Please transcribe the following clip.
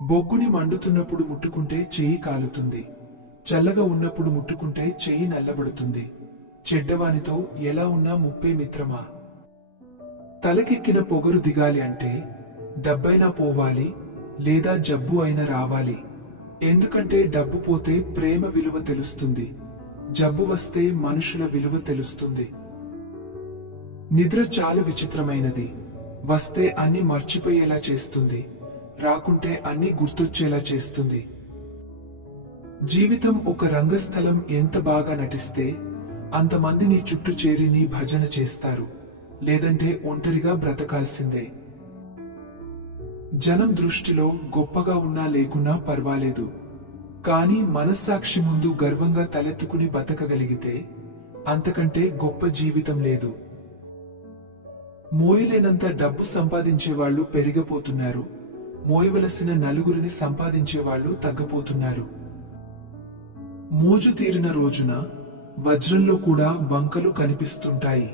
బొగ్గుని మండుతున్నప్పుడు ముట్టుకుంటే చెయ్యి కాలుతుంది. చల్లగా ఉన్నప్పుడు ముట్టుకుంటే చెయ్యి నల్లబడుతుంది. చెడ్డవానితో ఎలా ఉన్నా ముప్పే మిత్రమా. తలకెక్కిన పొగరు దిగాలి అంటే డబ్బైనా పోవాలి, లేదా జబ్బు అయినా రావాలి. ఎందుకంటే డబ్బు పోతే ప్రేమ విలువ తెలుస్తుంది, జబ్బు వస్తే మనుషుల విలువ తెలుస్తుంది. నిద్ర చాలా విచిత్రమైనది. వస్తే అన్ని మర్చిపోయేలా చేస్తుంది, రాకుంటే అన్ని గుర్తొచ్చేలా చేస్తుంది. జీవితం ఒక రంగస్థలం. ఎంత బాగా నటిస్తే అంతమంది నీ చుట్టూ చేరి నీ భజన చేస్తారు, లేదంటే ఒంటరిగా బ్రతకాల్సిందే. జనం దృష్టిలో గొప్పగా ఉన్నా లేకున్నా పర్వాలేదు, కానీ మనస్సాక్షి ముందు గర్వంగా తలెత్తుకుని బతకగలిగితే అంతకంటే గొప్ప జీవితం లేదు. మోయలేనంత డబ్బు సంపాదించేవాళ్లు పెరిగిపోతున్నారు, మోయవలసిన నలుగురిని సంపాదించేవాళ్లు తగ్గిపోతున్నారు. మోజు తీరిన రోజున వజ్రంలో కూడా వంకలు కనిపిస్తుంటాయి.